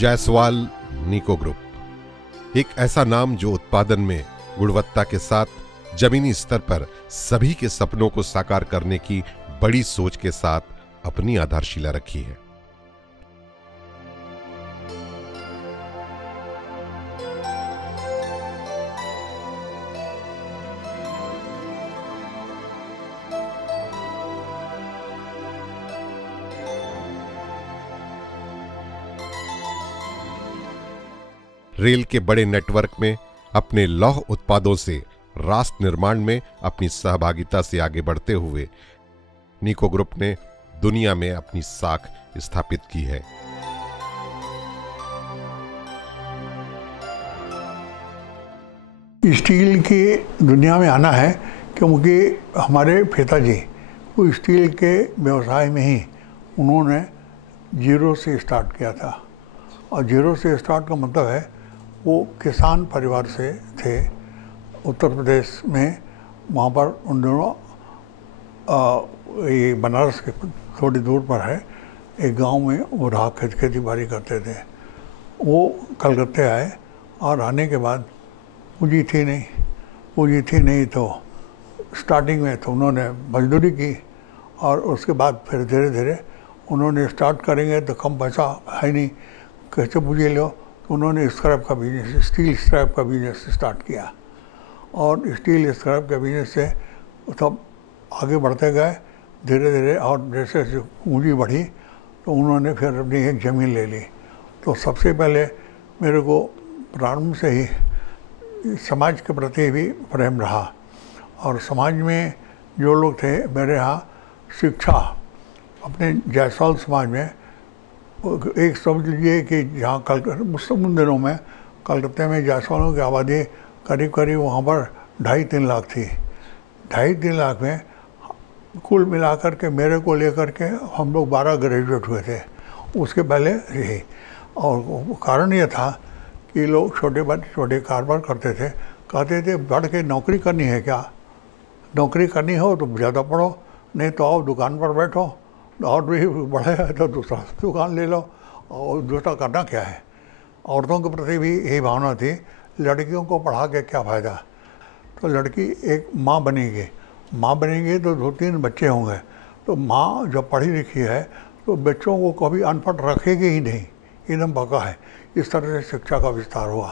जायसवाल नीको ग्रुप एक ऐसा नाम जो उत्पादन में गुणवत्ता के साथ जमीनी स्तर पर सभी के सपनों को साकार करने की बड़ी सोच के साथ अपनी आधारशिला रखी है। रेल के बड़े नेटवर्क में अपने लौह उत्पादों से राष्ट्र निर्माण में अपनी सहभागिता से आगे बढ़ते हुए नीको ग्रुप ने दुनिया में अपनी साख स्थापित की है। स्टील की दुनिया में आना है क्योंकि हमारे पिताजी वो स्टील के व्यवसाय में ही उन्होंने जीरो से स्टार्ट किया था। और जीरो से स्टार्ट का मतलब है वो किसान परिवार से थे उत्तर प्रदेश में। वहाँ पर उन दोनों ये बनारस के थोड़ी दूर पर है एक गांव में वो रहा, खेती बाड़ी करते थे। वो कलकत्ते आए और आने के बाद पूंजी थी नहीं तो स्टार्टिंग में तो उन्होंने मजदूरी की और उसके बाद फिर धीरे धीरे उन्होंने स्टार्ट करेंगे तो कम पैसा है नहीं, कैसे पूंजी लो, तो उन्होंने स्क्रैप का बिजनेस, स्टील स्क्रैप का बिजनेस स्टार्ट किया। और स्टील स्क्रैप के बिजनेस से सब आगे बढ़ते गए धीरे धीरे। और जैसे जैसे पूंजी बढ़ी तो उन्होंने फिर अपनी एक ज़मीन ले ली। तो सबसे पहले मेरे को प्रारंभ से ही समाज के प्रति भी प्रेम रहा। और समाज में जो लोग थे मेरे यहाँ शिक्षा, अपने जायसवाल समाज में एक समझ लीजिए कि जहाँ उन दिनों में कलकत्ते में जायसवालों की आबादी करीब करीब वहाँ पर 2.5-3 लाख थी। 2.5-3 लाख में कुल मिलाकर के मेरे को लेकर के हम लोग 12 ग्रेजुएट हुए थे उसके पहले यही। और कारण ये था कि लोग छोटे कारोबार करते थे, कहते थे बढ़ के नौकरी करनी है क्या, नौकरी करनी हो तो ज़्यादा पढ़ो, नहीं तो आओ दुकान पर बैठो, और भी बढ़े है तो दूसरा दुकान ले लो, और दूसरा करना क्या है। औरतों के प्रति भी यही भावना थी, लड़कियों को पढ़ा के क्या फ़ायदा। तो लड़की एक माँ बनेगी तो 2-3 बच्चे होंगे। तो माँ जब पढ़ी लिखी है तो बच्चों को कभी अनपढ़ रखेगी ही नहीं, एकदम पक्का है। इस तरह से शिक्षा का विस्तार हुआ।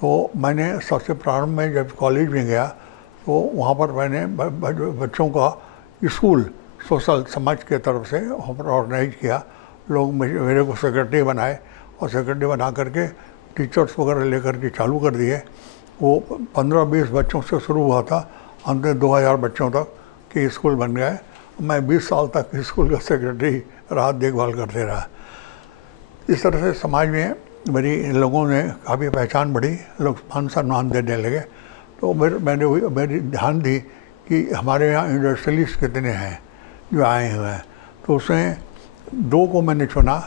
तो मैंने सबसे प्रारंभ में जब कॉलेज में गया तो वहाँ पर मैंने बच्चों का स्कूल सोशल समाज के तरफ से ऑर्गेनाइज किया। लोग मेरे को सेक्रेटरी बनाए और सेक्रेटरी बना करके टीचर्स वगैरह लेकर के चालू कर दिए। वो 15-20 बच्चों से शुरू हुआ था, अंत में 2000 बच्चों तक के स्कूल बन गए। मैं 20 साल तक स्कूल का सेक्रेटरी रहा, देखभाल करते रहा। इस तरह से समाज में मेरी लोगों ने काफ़ी पहचान बढ़ी, लोग मान सम्मान देने लगे। तो मेरी ध्यान दी कि हमारे यहाँ इंडस्ट्रियलिस्ट कितने हैं जो आए हुए हैं। तो उसमें 2 को मैंने चुना,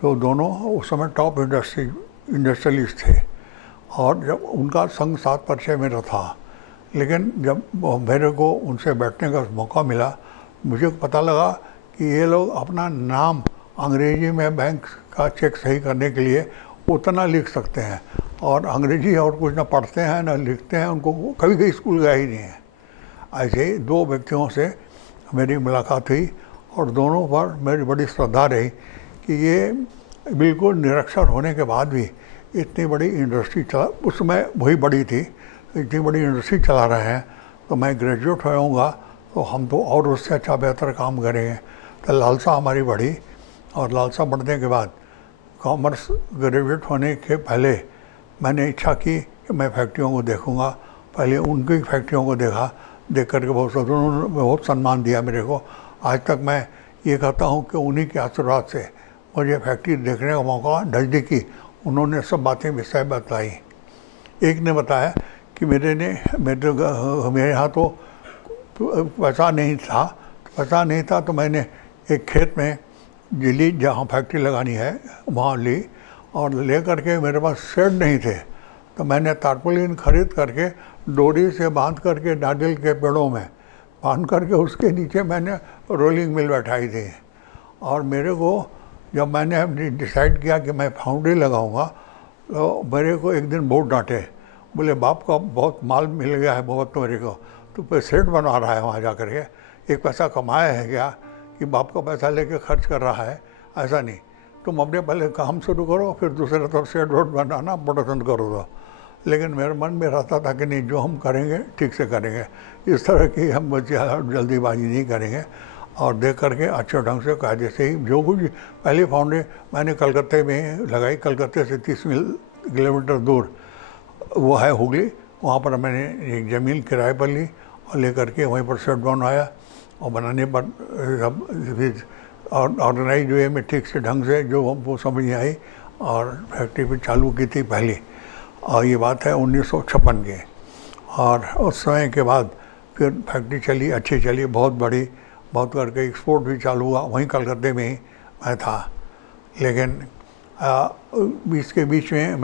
तो दोनों उस समय टॉप इंडस्ट्रियलिस्ट थे। और जब उनका संग साथ परिचय मेरा था, लेकिन जब मेरे को उनसे बैठने का मौका मिला, मुझे पता लगा कि ये लोग अपना नाम अंग्रेजी में बैंक का चेक सही करने के लिए उतना लिख सकते हैं, और अंग्रेजी और कुछ ना पढ़ते हैं ना लिखते हैं, उनको कभी स्कूल गया ही नहीं है। ऐसे ही 2 व्यक्तियों से मेरी मुलाकात हुई और दोनों पर मेरी बड़ी श्रद्धा रही कि ये बिल्कुल निरक्षर होने के बाद भी इतनी बड़ी इंडस्ट्री चला, उस समय वही बड़ी थी, इतनी बड़ी इंडस्ट्री चला रहे हैं। तो मैं ग्रेजुएट होऊंगा तो हम तो और उससे अच्छा बेहतर काम करेंगे। तो लालसा हमारी बढ़ी, और लालसा बढ़ने के बाद कॉमर्स ग्रेजुएट होने के पहले मैंने इच्छा की कि मैं फैक्ट्रियों को देखूंगा। पहले उनकी फैक्ट्रियों को देख करके उन्होंने बहुत सम्मान दिया मेरे को। आज तक मैं ये कहता हूँ कि उन्हीं के आशीर्वाद से मुझे फैक्ट्री देखने का मौका, नज़दीकी उन्होंने सब बातें विषय बताई। एक ने बताया कि मेरे यहाँ तो पैसा नहीं था, तो मैंने एक खेत में ली जहाँ फैक्ट्री लगानी है वहाँ ली, और ले करके मेरे पास शेड नहीं थे, तो मैंने तारपुलिन खरीद करके डोरी से बांध करके नारियल के पेड़ों में बांध करके उसके नीचे मैंने रोलिंग मिल बैठाई थी। और मेरे को जब मैंने डिसाइड किया कि मैं फाउंड्री लगाऊंगा तो मेरे को एक दिन बहुत डांटे, बोले बाप का बहुत माल मिल गया है बहुत मेरे को, तो फिर सेट बना रहा है वहाँ जा कर के, एक पैसा कमाया है क्या कि बाप का पैसा लेके खर्च कर रहा है? ऐसा नहीं, तुम अपने पहले काम शुरू करो, फिर दूसरे तरफ सेट रोड बनाना प्रोडक्शन करो दो। लेकिन मेरे मन में रहता था कि नहीं, जो हम करेंगे ठीक से करेंगे, इस तरह की हम जल्दीबाजी नहीं करेंगे, और देख करके अच्छे ढंग से कायदे से ही जो कुछ पहली फाउंड्री मैंने कलकत्ते में लगाई, कलकत्ते से 30 किलोमीटर दूर वो है हुगली, वहाँ पर मैंने एक ज़मीन किराए पर ली और लेकर के वहीं पर सेट बनवाया, और बनाने पर सब ऑर्गेनाइज वे में ठीक से ढंग से जो हमको समझ में आई, और फैक्ट्री भी चालू की थी पहली, और ये बात है 1956 की। और उस समय के बाद फिर फैक्ट्री चली, अच्छी चली, बहुत बड़ी, बहुत करके एक्सपोर्ट भी चालू हुआ, वहीं कलकत्ते में ही मैं था। लेकिन इसके बीच में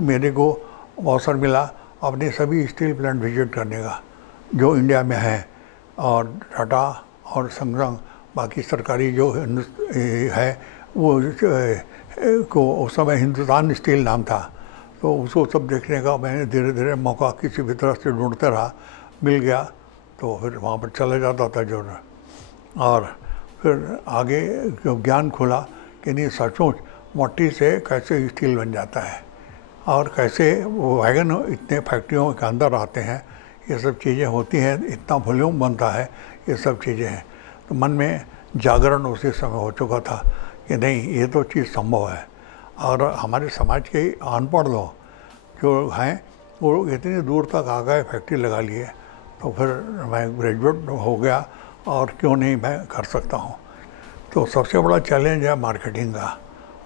मेरे को अवसर मिला अपने सभी स्टील प्लांट विजिट करने का जो इंडिया में है, और टाटा और संगसंग बाकी सरकारी जो है वो को उस समय हिंदुस्तान स्टील नाम था, तो उसको सब देखने का मैंने धीरे धीरे मौका किसी भी तरह से ढूंढते रहा, मिल गया तो फिर वहाँ पर चले जाता था जरूर। और फिर आगे जो ज्ञान खुला कि नहीं सचमुच मट्टी से कैसे स्टील बन जाता है, और कैसे वो वैगन इतने फैक्ट्रियों के अंदर आते हैं, ये सब चीज़ें होती हैं, इतना वॉल्यूम बनता है, ये सब चीज़ें हैं। तो मन में जागरण उसी समय हो चुका था कि नहीं, ये तो चीज़ संभव है। और हमारे समाज के अनपढ़ लोग जो हैं वो लोग इतनी दूर तक आ गए, फैक्ट्री लगा लिए, तो फिर मैं ग्रेजुएट हो गया, और क्यों नहीं मैं कर सकता हूँ। तो सबसे बड़ा चैलेंज है मार्केटिंग का।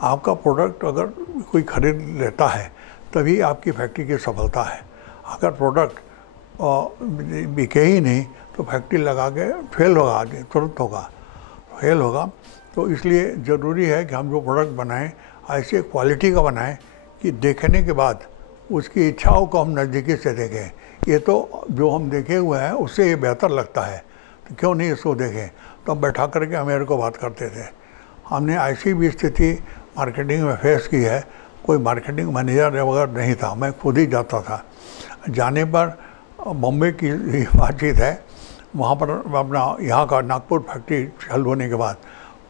आपका प्रोडक्ट अगर कोई खरीद लेता है तभी आपकी फैक्ट्री की सफलता है। अगर प्रोडक्ट बिके ही नहीं तो फैक्ट्री लगा के फेल होगा, आगे तुरंत होगा, फेल होगा। तो इसलिए ज़रूरी है कि हम जो प्रोडक्ट बनाएं ऐसे क्वालिटी का बनाएं कि देखने के बाद उसकी इच्छाओं को हम नज़दीकी से देखें। ये तो जो हम देखे हुए हैं उससे ये बेहतर लगता है, तो क्यों नहीं इसको देखें। तो अब बैठा करके मेरे को बात करते थे। हमने ऐसी भी स्थिति मार्केटिंग में फेस की है, कोई मार्केटिंग मैनेजर वगैरह नहीं था, मैं खुद ही जाता था। जाने पर बॉम्बे की बातचीत है, वहाँ पर अपना यहाँ का नागपुर फैक्ट्री चालू होने के बाद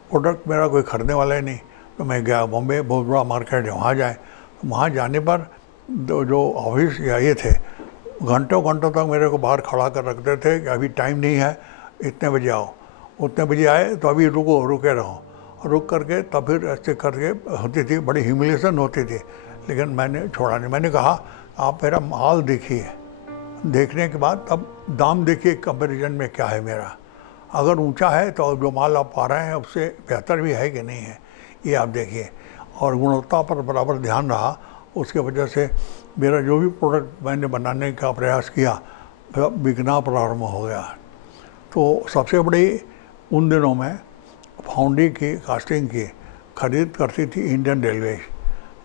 प्रोडक्ट मेरा कोई खरीदने वाला ही नहीं, तो मैं गया बॉम्बे, बहुत बड़ा मार्केट है, वहाँ जाए। तो वहाँ जाने पर जो ऑफिस या ये थे, घंटों घंटों तक मेरे को बाहर खड़ा कर रखते थे कि अभी टाइम नहीं है, इतने बजे आओ। उतने बजे आए तो अभी रुको, रुके रहो, रुक करके तब फिर ऐसे करके होती थी, बड़ी ह्यूमिलेशन होती थी। लेकिन मैंने छोड़ा नहीं, मैंने कहा आप मेरा माल देखिए, देखने के बाद तब दाम देखिए कंपैरिजन में क्या है मेरा। अगर ऊंचा है तो जो माल आप पा रहे हैं उससे बेहतर भी है कि नहीं है, ये आप देखिए। और गुणवत्ता पर बराबर ध्यान रहा, उसके वजह से मेरा जो भी प्रोडक्ट मैंने बनाने का प्रयास किया बिकना प्रारंभ हो गया। तो सबसे बड़ी उन दिनों में फाउंड्री की, कास्टिंग की खरीद करती थी इंडियन रेलवे।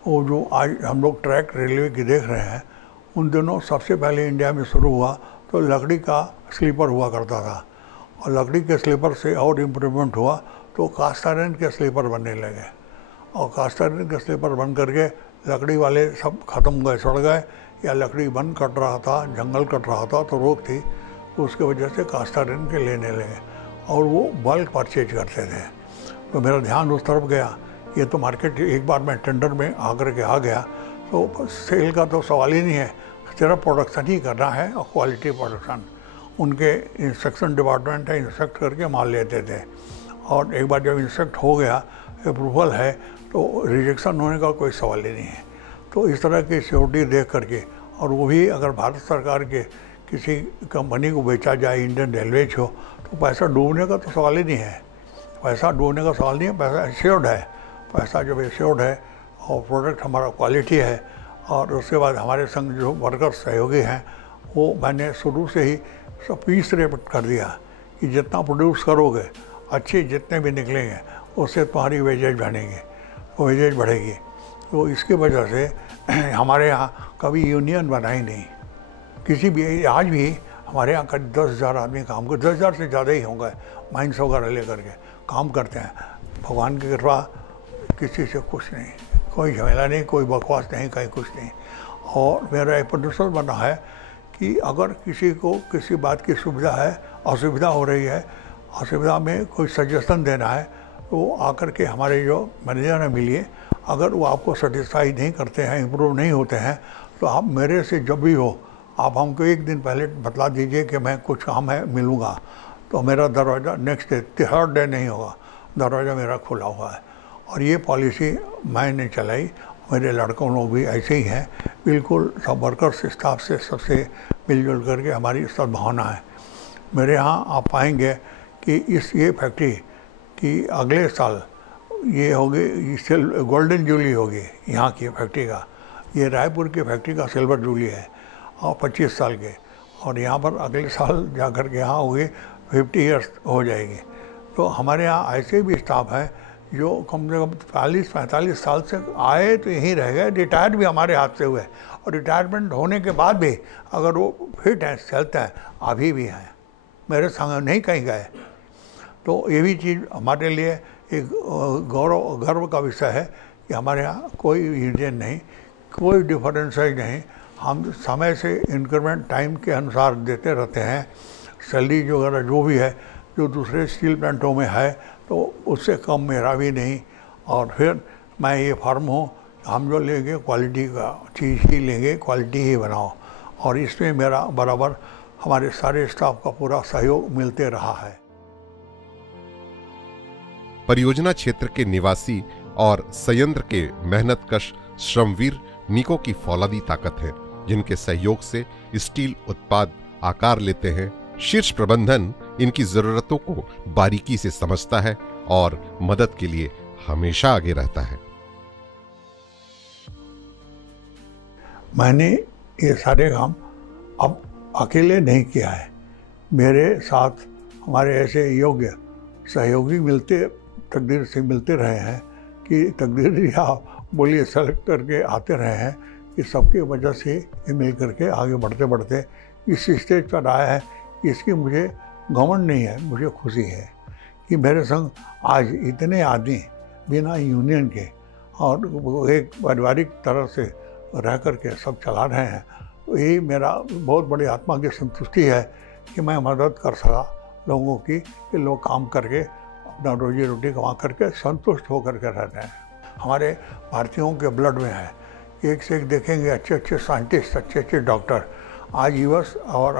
वो जो आज हम लोग ट्रैक रेलवे की देख रहे हैं, उन दिनों सबसे पहले इंडिया में शुरू हुआ तो लकड़ी का स्लीपर हुआ करता था, और लकड़ी के स्लीपर से और इम्प्रूवमेंट हुआ तो कास्ट आयरन के स्लीपर बनने लगे, और कास्ट आयरन के स्लीपर बन करके लकड़ी वाले सब ख़त्म गए, सड़ गए, या लकड़ी वन कट रहा था, जंगल कट रहा था तो रोक थी, तो उसके वजह से कास्ट आयरन के लेने लगे, और वो बल्क परचेज करते थे। तो मेरा ध्यान उस तरफ गया, ये तो मार्केट एक बार मैं टेंडर में आकर के आ गया, तो सेल का तो सवाल ही नहीं है, सिर्फ प्रोडक्शन ही करना है, और क्वालिटी प्रोडक्शन। उनके इंस्ट्रक्शन डिपार्टमेंट है, इंस्ट्रक्ट करके माल लेते थे, और एक बार जब इंस्ट्रक्ट हो गया, अप्रूवल है, तो रिजेक्शन होने का कोई सवाल ही नहीं है। तो इस तरह की सिक्योरिटी देख करके, और वो भी अगर भारत सरकार के किसी कंपनी को बेचा जाए, इंडियन रेलवे हो, तो पैसा डूबने का तो सवाल ही नहीं है, पैसा डूबने का सवाल नहीं है, पैसा एश्योर्ड है। पैसा जब एश्योर्ड है और प्रोडक्ट हमारा क्वालिटी है, और उसके बाद हमारे संग जो वर्कर्स सहयोगी हैं, वो मैंने शुरू से ही सब पीस रेट कर दिया कि जितना प्रोड्यूस करोगे, अच्छे जितने भी निकलेंगे, उससे तुम्हारी वेजेज बढ़ेंगे, वेजेज बढ़ेगी। तो इसकी वजह से हमारे यहाँ कभी यूनियन बना ही नहीं, किसी भी। आज भी हमारे यहाँ करीब 10,000 आदमी काम कर, 10,000 से ज़्यादा ही होंगे, माइंस वगैरह लेकर के काम करते हैं। भगवान की कृपा किसी से कुछ नहीं, कोई झमेला नहीं, कोई बकवास नहीं, कहीं कुछ नहीं। और मेरा एक प्रोड्यूसर बना है कि अगर किसी को किसी बात की सुविधा है, असुविधा हो रही है, असुविधा में कोई सजेशन देना है, तो आकर के हमारे जो मैनेजर हैं मिलिए। अगर वो आपको सेटिस्फाई नहीं करते हैं, इम्प्रूव नहीं होते हैं, तो आप मेरे से जब भी हो आप हमको एक दिन पहले बतला दीजिए कि मैं कुछ काम है मिलूँगा, तो मेरा दरवाज़ा नेक्स्ट डे, थर्ड डे नहीं होगा, दरवाज़ा मेरा खुला हुआ है। और ये पॉलिसी मैंने चलाई, मेरे लड़कों लोग भी ऐसे ही हैं, बिल्कुल सब वर्कर्स स्टाफ से सबसे मिलजुल करके हमारी सद्भावना है। मेरे यहाँ आप पाएंगे कि ये फैक्ट्री की अगले साल ये होगी, गोल्डन जूबली होगी यहाँ की फैक्ट्री का। ये रायपुर की फैक्ट्री का सिल्वर जूबली है और 25 साल के, और यहाँ पर अगले साल जा कर के यहाँ होगी 50 ईयर्स हो जाएगी। तो हमारे यहाँ ऐसे भी स्टाफ हैं जो कम से कम 40-45 साल से आए तो यहीं रह गए, रिटायर भी हमारे हाथ से हुए, और रिटायरमेंट होने के बाद भी अगर वो फिट हैं, चलते हैं, अभी भी हैं, मेरे संग नहीं कहीं गए। तो ये भी चीज़ हमारे लिए एक गर्व का विषय है कि हमारे यहाँ कोई यूनियन नहीं, कोई डिफरेंसेज नहीं, हम समय से इंक्रीमेंट टाइम के अनुसार देते रहते हैं। सैलरी जो वगैरह जो भी है, जो दूसरे स्टील प्लांटों में है, तो उससे कम मेरा भी नहीं। और फिर मैं ये फर्म हूँ, हम जो लेंगे क्वालिटी का चीज़ ही लेंगे, क्वालिटी ही बनाओ, और इसमें मेरा बराबर हमारे सारे स्टाफ का पूरा सहयोग मिलते रहा है। परियोजना क्षेत्र के निवासी और संयंत्र के मेहनतकश श्रमवीर निको की फौलादी ताकत है, जिनके सहयोग से स्टील उत्पाद आकार लेते हैं। शीर्ष प्रबंधन इनकी जरूरतों को बारीकी से समझता है और मदद के लिए हमेशा आगे रहता है। मैंने ये सारे काम अब अकेले नहीं किया है, मेरे साथ हमारे ऐसे योग्य सहयोगी तकदीर से मिलते रहे हैं कि तकदीर या बोलिए सेलेक्ट करके आते रहे हैं, कि सबकी वजह से ये मिल करके आगे बढ़ते बढ़ते इस स्टेज पर आया है। इसकी मुझे घमंड नहीं है, मुझे खुशी है कि मेरे संग आज इतने आदमी बिना यूनियन के और एक पारिवारिक तरह से रह कर के सब चला रहे हैं। तो यही मेरा बहुत बड़ी आत्मा की संतुष्टि है कि मैं मदद कर सका लोगों की, कि लोग काम करके अपना रोजी रोटी कमा करके संतुष्ट होकर के रहते हैं। हमारे भारतीयों के ब्लड में है, एक से एक देखेंगे अच्छे अच्छे साइंटिस्ट, अच्छे अच्छे डॉक्टर। आज यूएस और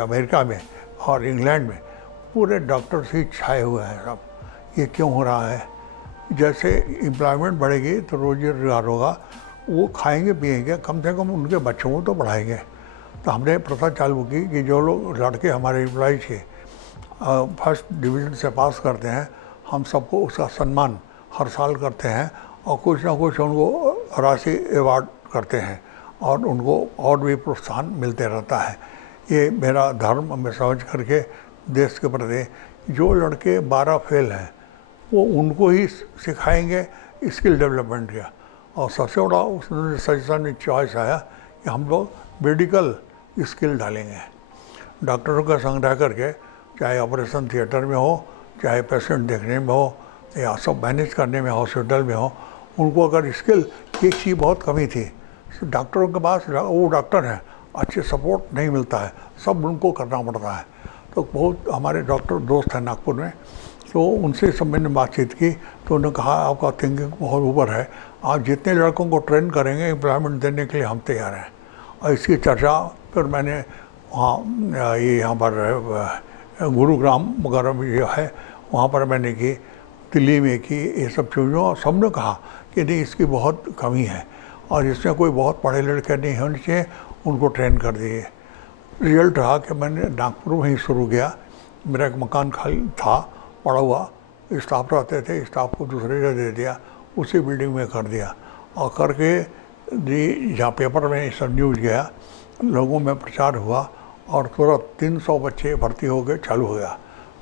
अमेरिका में और इंग्लैंड में पूरे डॉक्टर्स ही छाए हुए हैं सब। ये क्यों हो रहा है? जैसे एम्प्लॉयमेंट बढ़ेगी तो रोजी रोजगार होगा, वो खाएंगे पिएंगे, कम से कम उनके बच्चों को तो पढ़ाएंगे। तो हमने प्रथा चालू की कि जो लोग लड़के हमारे एम्प्लॉयज के फर्स्ट डिवीज़न से पास करते हैं, हम सबको उसका सम्मान हर साल करते हैं और कुछ ना कुछ उनको राशि अवार्ड करते हैं और उनको और भी प्रोत्साहन मिलते रहता है। ये मेरा धर्म मैं समझ करके देश के प्रति जो लड़के 12 फेल हैं वो उनको ही सिखाएंगे स्किल डेवलपमेंट का। और सबसे बड़ा उसमें सजेशन में चॉइस आया कि हम लोग मेडिकल स्किल डालेंगे, डॉक्टरों का संग रह करके, चाहे ऑपरेशन थिएटर में हो, चाहे पेशेंट देखने में हो, या सब मैनेज करने में हॉस्पिटल में हो, उनको अगर स्किल, एक चीज़ बहुत कमी थी, डॉक्टरों के पास वो डॉक्टर हैं, अच्छे सपोर्ट नहीं मिलता है, सब उनको करना पड़ता है। तो बहुत हमारे डॉक्टर दोस्त हैं नागपुर में, तो उनसे सब मैंने बातचीत की, तो उन्होंने कहा आपका थिंकिंग बहुत ऊपर है, आप जितने लड़कों को ट्रेन करेंगे एम्प्लॉयमेंट देने के लिए हम तैयार हैं। और इसकी चर्चा फिर मैंने वहाँ ये यहाँ पर गुरुग्राम वगैरह में जो है वहाँ पर मैंने की, दिल्ली में की, ये सब चीज़ों सब ने कहा कि नहीं इसकी बहुत कमी है और इसमें कोई बहुत पढ़े लड़के नहीं होने चाहिए, उनको ट्रेन कर दिए। रिजल्ट रहा कि मैंने नागपुर में ही शुरू किया, मेरा एक मकान खाली था पड़ा हुआ, स्टाफ रहते थे, स्टाफ को दूसरे जगह दे दिया, उसी बिल्डिंग में कर दिया और करके जहाँ पेपर में सब न्यूज़ गया, लोगों में प्रचार हुआ और तुरंत 300 बच्चे भर्ती हो गए, चालू हो गया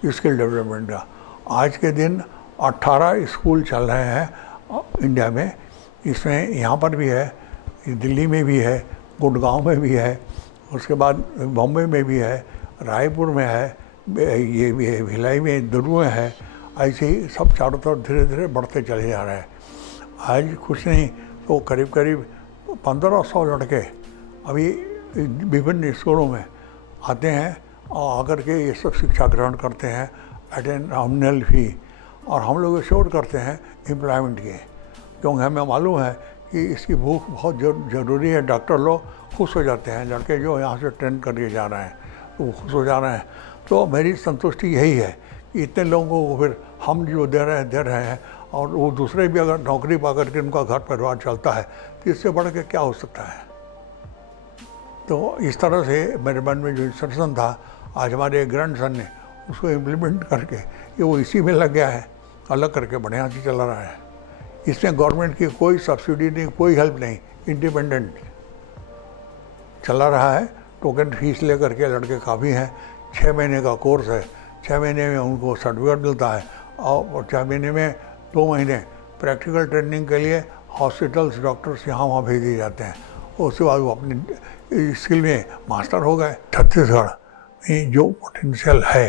स्किल डेवलपमेंट का। आज के दिन 18 स्कूल चल रहे हैं इंडिया में, इसमें यहाँ पर भी है, दिल्ली में भी है, गुड़गांव में भी है, उसके बाद बॉम्बे में भी है, रायपुर में है, ये भी है, भिलाई में, दुर्ग में है। ऐसे ही सब चारों तरफ धीरे धीरे बढ़ते चले जा रहे हैं। आज कुछ नहीं तो करीब करीब 1500 लड़के अभी विभिन्न स्कूलों में आते हैं और आकर के ये सब शिक्षा ग्रहण करते हैं एट ए नॉमिनल फी, और हम लोग एश्योर करते हैं एम्प्लॉयमेंट की, क्योंकि हमें मालूम है कि इसकी भूख बहुत ज़रूरी है। डॉक्टर लोग खुश हो जाते हैं, लड़के जो यहाँ से ट्रेन करके जा रहे हैं तो वो खुश हो जा रहे हैं। तो मेरी संतुष्टि यही है कि इतने लोगों को फिर हम जो दे रहे हैं और वो दूसरे भी अगर नौकरी पा करके उनका घर परिवार चलता है तो इससे बढ़ के क्या हो सकता है। तो इस तरह से मेरे मन में जो इंस्ट्रक्शन था, आज हमारे ग्रैंड सन ने उसको इम्प्लीमेंट करके ये वो इसी में लग गया है, अलग करके बढ़िया से चला रहा है। इसमें गवर्नमेंट की कोई सब्सिडी नहीं, कोई हेल्प नहीं, इंडिपेंडेंट चला रहा है। टोकन फीस ले करके लड़के काफ़ी हैं, 6 महीने का कोर्स है, 6 महीने में उनको सर्टिफिकेट मिलता है और 6 महीने में 2 महीने प्रैक्टिकल ट्रेनिंग के लिए हॉस्पिटल्स डॉक्टर्स यहाँ वहाँ भेज दिए जाते हैं। उसके बाद वो अपनी स्किल में मास्टर हो गए। छत्तीसगढ़ में जो पोटेंशियल है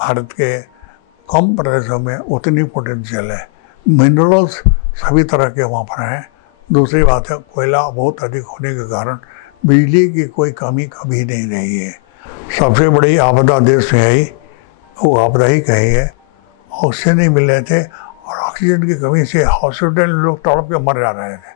भारत के कम प्रदेशों में उतनी पोटेंशियल है। मिनरल्स सभी तरह के वहाँ पर हैं। दूसरी बात है, कोयला बहुत अधिक होने के कारण बिजली की कोई कमी कभी नहीं रही है। सबसे बड़ी आपदा देश में आई, वो आपदा ही कही है। ऑक्सीजन नहीं मिल रहे थे और ऑक्सीजन की कमी से हॉस्पिटल में लोग तड़प के मर जा रहे थे,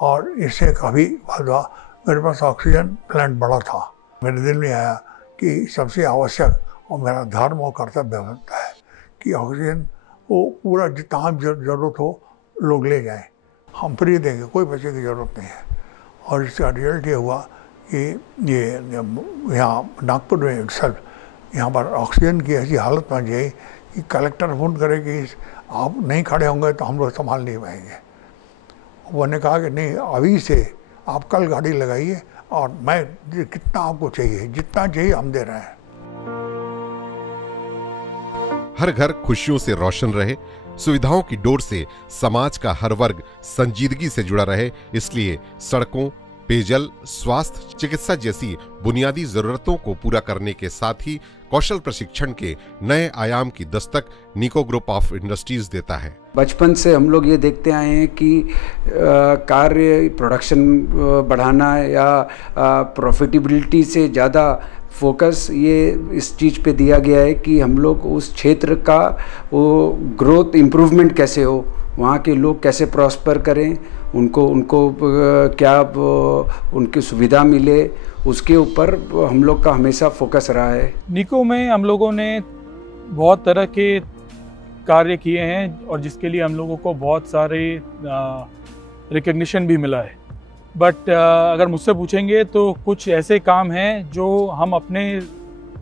और इससे काफ़ी बात हुआ। मेरे पास ऑक्सीजन प्लांट बड़ा था। मेरे दिल में आया कि सबसे आवश्यक और मेरा धर्म और कर्तव्य बनता है कि ऑक्सीजन वो पूरा जितना ज़रूरत हो लोग ले जाएं, हम फ्री देंगे, कोई पैसे की ज़रूरत नहीं है। और इसका रिजल्ट ये हुआ कि ये यहाँ नागपुर में एक्सेल्फ यहाँ पर ऑक्सीजन की ऐसी हालत बन गई कि कलेक्टर फोन करे कि आप नहीं खड़े होंगे तो हम लोग संभाल नहीं पाएंगे। उन्होंने कहा कि नहीं, अभी से आप कल गाड़ी लगाइए और मैं कितना आपको चाहिए, जितना चाहिए हम दे रहे हैं। हर घर खुशियों से रोशन रहे, सुविधाओं की डोर से समाज का हर वर्ग संजीदगी से जुड़ा रहे, इसलिए सड़कों, पेयजल, स्वास्थ्य, चिकित्सा जैसी बुनियादी जरूरतों को पूरा करने के साथ ही कौशल प्रशिक्षण के नए आयाम की दस्तक निको ग्रुप ऑफ इंडस्ट्रीज देता है। बचपन से हम लोग ये देखते आए हैं कि कार्य प्रोडक्शन बढ़ाना या प्रॉफिटेबिलिटी से ज़्यादा फोकस ये इस चीज़ पे दिया गया है कि हम लोग उस क्षेत्र का वो ग्रोथ इम्प्रूवमेंट कैसे हो, वहाँ के लोग कैसे प्रॉस्पर करें, उनको क्या उनकी सुविधा मिले, उसके ऊपर हम लोग का हमेशा फोकस रहा है। निको में हम लोगों ने बहुत तरह के कार्य किए हैं और जिसके लिए हम लोगों को बहुत सारे रिकग्निशन भी मिला है। बट अगर मुझसे पूछेंगे तो कुछ ऐसे काम हैं जो हम अपने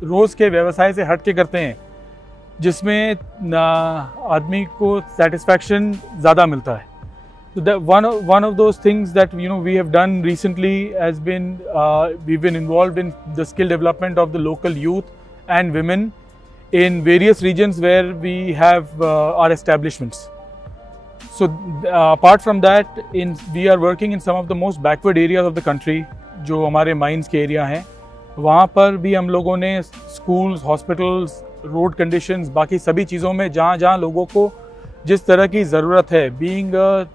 रोज़ के व्यवसाय से हट के करते हैं, जिसमें आदमी को सेटिस्फैक्शन ज़्यादा मिलता है। So one of those things that we have done recently has been we've been involved in the skill development of the local youth and women in various regions where we have our establishments. So apart from that, we are working in some of the most backward areas of the country, जो हमारे mines के area हैं। वहाँ पर भी हम लोगों ने स्कूल्स, हॉस्पिटल्स, रोड कंडीशंस, बाकी सभी चीज़ों में जहाँ जहाँ लोगों को जिस तरह की ज़रूरत है, being a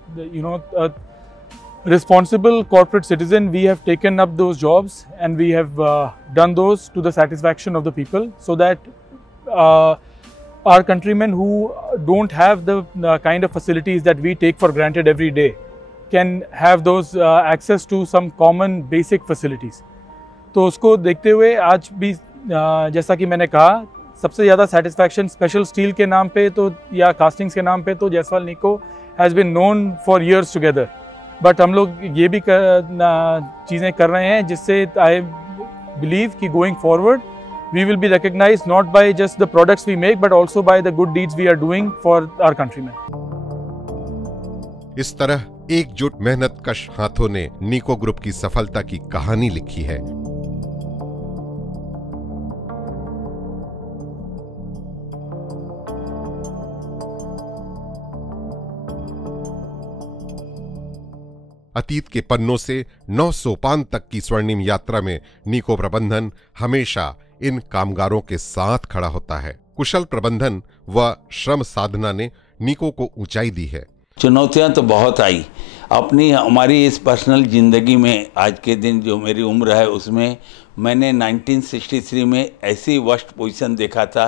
responsible corporate citizen, we have taken up those jobs and we have done those to the satisfaction of the people, so that our countrymen who don't have the kind of facilities that we take for granted every day can have those access to some common basic facilities. तो उसको देखते हुए आज भी जैसा कि मैंने कहा, सबसे ज़्यादा सेटिस्फैक्शन स्पेशल स्टील के नाम पे तो या कास्टिंग्स के नाम पे तो Jaiswal Neco has been known for years together. But हम लोग ये भी चीज़ें कर रहे हैं जिससे आई बिलीव कि going forward we will be recognized not by just the products we make but also by the good deeds we are doing for our countrymen. इस तरह एकजुट मेहनतकश हाथों ने निको ग्रुप की सफलता की कहानी लिखी है। अतीत के पन्नों से 9 सोपान तक की स्वर्णिम यात्रा में निको प्रबंधन हमेशा इन कामगारों के साथ खड़ा होता है। कुशल प्रबंधन व श्रम साधना ने निको को ऊंचाई दी है। चुनौतियां तो बहुत आई अपनी हमारी इस पर्सनल ज़िंदगी में। आज के दिन जो मेरी उम्र है उसमें मैंने 1963 में ऐसी वर्स्ट पोजीशन देखा था,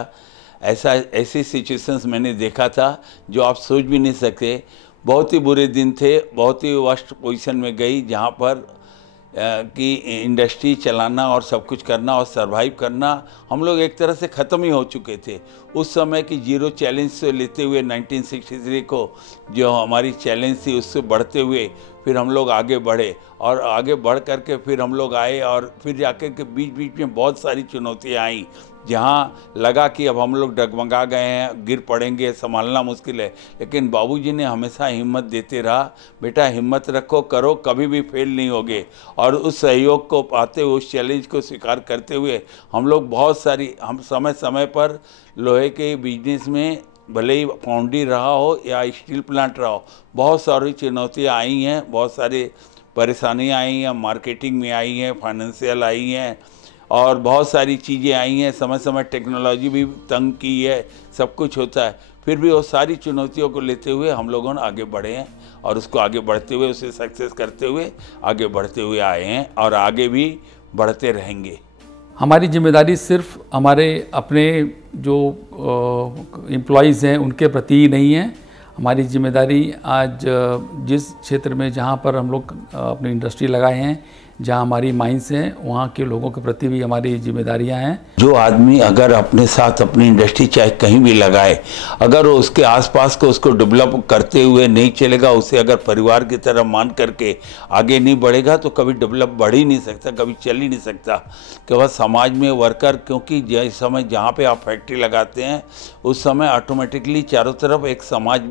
ऐसी सिचुएशंस मैंने देखा था जो आप सोच भी नहीं सकते। बहुत ही बुरे दिन थे, बहुत ही वर्स्ट पोजीशन में गई, जहाँ पर कि इंडस्ट्री चलाना और सब कुछ करना और सरवाइव करना हम लोग एक तरह से ख़त्म ही हो चुके थे। उस समय की जीरो चैलेंज से लेते हुए 1963 को जो हमारी चैलेंज थी उससे बढ़ते हुए फिर हम लोग आगे बढ़े और आगे बढ़ करके फिर हम लोग आए और फिर जाकर के बीच बीच में बहुत सारी चुनौतियाँ आई, जहाँ लगा कि अब हम लोग डगमगा गए हैं, गिर पड़ेंगे, संभालना मुश्किल है। लेकिन बाबूजी ने हमेशा हिम्मत देते रहा, बेटा हिम्मत रखो, करो, कभी भी फेल नहीं होगे। और उस सहयोग को पाते हुए, उस चैलेंज को स्वीकार करते हुए हम लोग बहुत सारी, हम समय समय पर लोहे के बिजनेस में भले ही फाउंड्री रहा हो या स्टील प्लांट रहा हो, बहुत सारी चुनौतियाँ आई हैं, बहुत सारी परेशानियाँ आई हैं, मार्केटिंग में आई हैं, फाइनेंशियल आई हैं और बहुत सारी चीज़ें आई हैं। समय समय टेक्नोलॉजी भी तंग की है, सब कुछ होता है। फिर भी वो सारी चुनौतियों को लेते हुए हम लोगों ने आगे बढ़े हैं और उसको आगे बढ़ते हुए, उसे सक्सेस करते हुए आगे बढ़ते हुए आए हैं और आगे भी बढ़ते रहेंगे। हमारी जिम्मेदारी सिर्फ हमारे अपने जो एम्प्लॉयज़ हैं उनके प्रति ही नहीं है। हमारी जिम्मेदारी आज जिस क्षेत्र में जहाँ पर हम लोग अपनी इंडस्ट्री लगाए हैं, जहाँ हमारी माइंस हैं, वहाँ के लोगों के प्रति भी हमारी जिम्मेदारियाँ हैं। जो आदमी अगर अपने साथ अपनी इंडस्ट्री चाहे कहीं भी लगाए, अगर वो उसके आसपास को उसको डेवलप करते हुए नहीं चलेगा, उसे अगर परिवार की तरह मान करके आगे नहीं बढ़ेगा तो कभी डेवलप बढ़ ही नहीं सकता, कभी चल ही नहीं सकता। केवल समाज में वर्कर, क्योंकि जिस समय जहाँ पे आप फैक्ट्री लगाते हैं उस समय ऑटोमेटिकली चारों तरफ एक समाज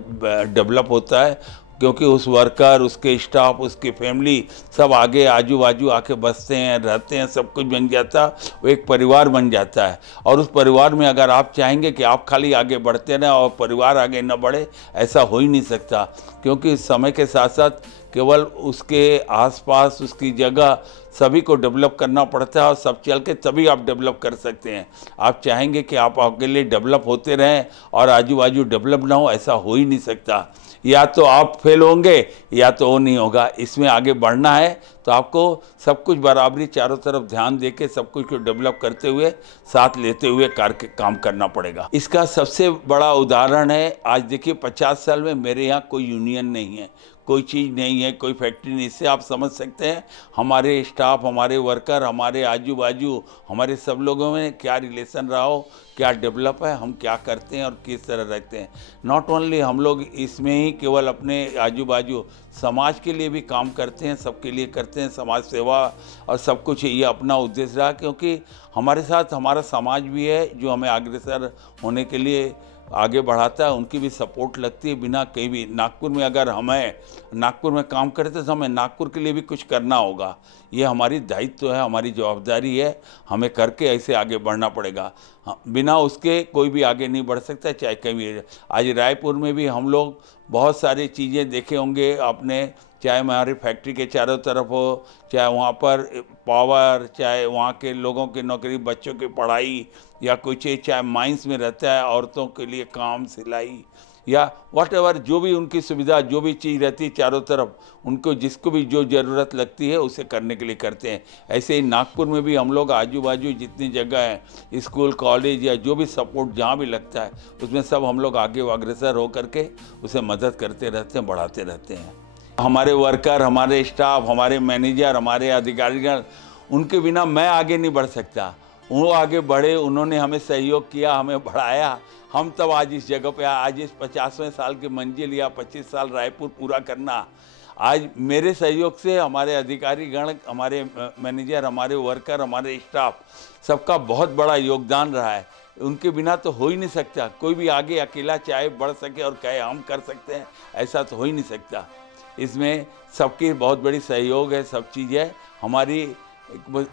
डेवलप होता है, क्योंकि उस वर्कर, उसके स्टाफ, उसकी फैमिली सब आगे आजू बाजू आके बसते हैं, रहते हैं, सब कुछ बन जाता, वो एक परिवार बन जाता है। और उस परिवार में अगर आप चाहेंगे कि आप खाली आगे बढ़ते रहें और परिवार आगे न बढ़े, ऐसा हो ही नहीं सकता। क्योंकि समय के साथ साथ केवल उसके आसपास, उसकी जगह सभी को डेवलप करना पड़ता है और सब चल के तभी आप डेवलप कर सकते हैं। आप चाहेंगे कि आप अकेले डेवलप होते रहें और आजू बाजू डेवलप ना हो, ऐसा हो ही नहीं सकता। या तो आप फेल होंगे या तो वो नहीं होगा। इसमें आगे बढ़ना है तो आपको सब कुछ बराबरी, चारों तरफ ध्यान देके सब कुछ को डेवलप करते हुए, साथ लेते हुए काम करना पड़ेगा। इसका सबसे बड़ा उदाहरण है, आज देखिए 50 साल में मेरे यहाँ कोई यूनियन नहीं है, कोई चीज़ नहीं है, कोई फैक्ट्री नहीं। इससे आप समझ सकते हैं हमारे स्टाफ, हमारे वर्कर, हमारे आजू बाजू, हमारे सब लोगों में क्या रिलेशन रहा हो, क्या डेवलप है, हम क्या करते हैं और किस तरह रखते हैं। नॉट ओनली हम लोग इसमें ही केवल अपने आजू बाजू समाज के लिए भी काम करते हैं, सबके लिए करते हैं, समाज सेवा और सब कुछ ये अपना उद्देश्य रहा। क्योंकि हमारे साथ हमारा समाज भी है जो हमें अग्रसर होने के लिए आगे बढ़ाता है, उनकी भी सपोर्ट लगती है। बिना कहीं भी नागपुर में अगर हमें नागपुर में काम करते तो हमें नागपुर के लिए भी कुछ करना होगा। ये हमारी दायित्व है, हमारी जवाबदारी है, हमें करके ऐसे आगे बढ़ना पड़ेगा। बिना उसके कोई भी आगे नहीं बढ़ सकता, चाहे कहीं भी। आज रायपुर में भी हम लोग बहुत सारी चीज़ें देखे होंगे आपने, चाहे हमारी फैक्ट्री के चारों तरफ हो, चाहे वहाँ पर पावर, चाहे वहाँ के लोगों की नौकरी, बच्चों की पढ़ाई या कुछ, चाहे माइंस में रहता है औरतों के लिए काम, सिलाई या व्हाटएवर, जो भी उनकी सुविधा, जो भी चीज़ रहती है चारों तरफ, उनको जिसको भी जो ज़रूरत लगती है उसे करने के लिए करते हैं। ऐसे ही नागपुर में भी हम लोग आजू बाजू जितनी जगह है, स्कूल, कॉलेज या जो भी सपोर्ट जहाँ भी लगता है, उसमें सब हम लोग आगे अग्रसर हो करके उसे मदद करते रहते हैं, बढ़ाते रहते हैं। हमारे वर्कर, हमारे स्टाफ, हमारे मैनेजर, हमारे अधिकारीगण, उनके बिना मैं आगे नहीं बढ़ सकता। वो आगे बढ़े, उन्होंने हमें सहयोग किया, हमें बढ़ाया, हम तब आज इस जगह पे, आज इस 50वें साल की मंजिल या 25 साल रायपुर पूरा करना, आज मेरे सहयोग से हमारे अधिकारीगण, हमारे मैनेजर, हमारे वर्कर, हमारे स्टाफ, सबका बहुत बड़ा योगदान रहा है। उनके बिना तो हो ही नहीं सकता। कोई भी आगे अकेला चाहे बढ़ सके और कहे हम कर सकते हैं, ऐसा तो हो ही नहीं सकता। इसमें सबकी बहुत बड़ी सहयोग है, सब चीज़ है। हमारी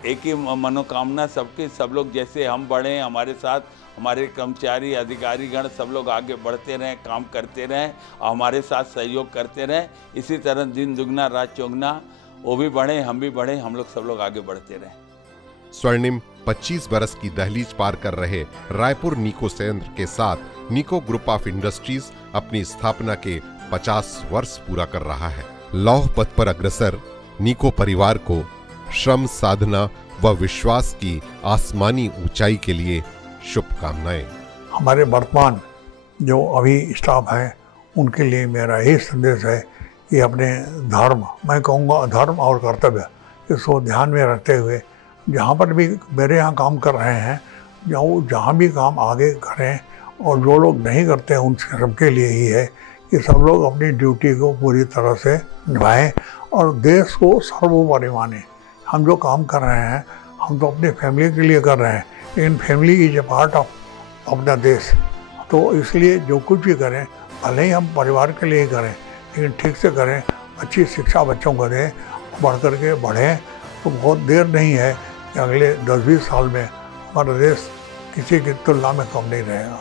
एक ही मनोकामना सबके, सब लोग जैसे हम बढ़ें, हमारे साथ हमारे कर्मचारी, अधिकारीगण सब लोग आगे बढ़ते रहें, काम करते रहें और हमारे साथ सहयोग करते रहें। इसी तरह दिन दुगना रात चौगुना, वो भी बढ़ें, हम भी बढ़ें, हम लोग सब लोग आगे बढ़ते रहें। स्वर्णिम 25 बरस की दहलीज पार कर रहे रायपुर निको संयंत्र के साथ निको ग्रुप ऑफ इंडस्ट्रीज अपनी स्थापना के 50 वर्ष पूरा कर रहा है। लौह पथ पर अग्रसर निको परिवार को श्रम, साधना व विश्वास की आसमानी ऊंचाई के लिए शुभकामनाएं। हमारे वर्तमान जो अभी स्टाफ है उनके लिए मेरा यही संदेश है कि अपने धर्म, मैं कहूँगा धर्म और कर्तव्य, इसको ध्यान में रखते हुए जहाँ पर भी मेरे यहाँ काम कर रहे हैं, जहाँ भी काम आगे करें, और जो लोग नहीं करते हैं उन सबके लिए ही है कि सब लोग अपनी ड्यूटी को पूरी तरह से निभाएं और देश को सर्वोपरि माने। हम जो काम कर रहे हैं हम तो अपनी फैमिली के लिए कर रहे हैं, लेकिन family is a part of अपना देश। तो इसलिए जो कुछ भी करें, भले ही हम परिवार के लिए ही करें, लेकिन ठीक से करें, अच्छी शिक्षा बच्चों को दें, बढ़ कर के बढ़ें। तो बहुत देर नहीं है कि अगले 10-20 साल में हमारा देश किसी की तुलना में कम नहीं रहेगा।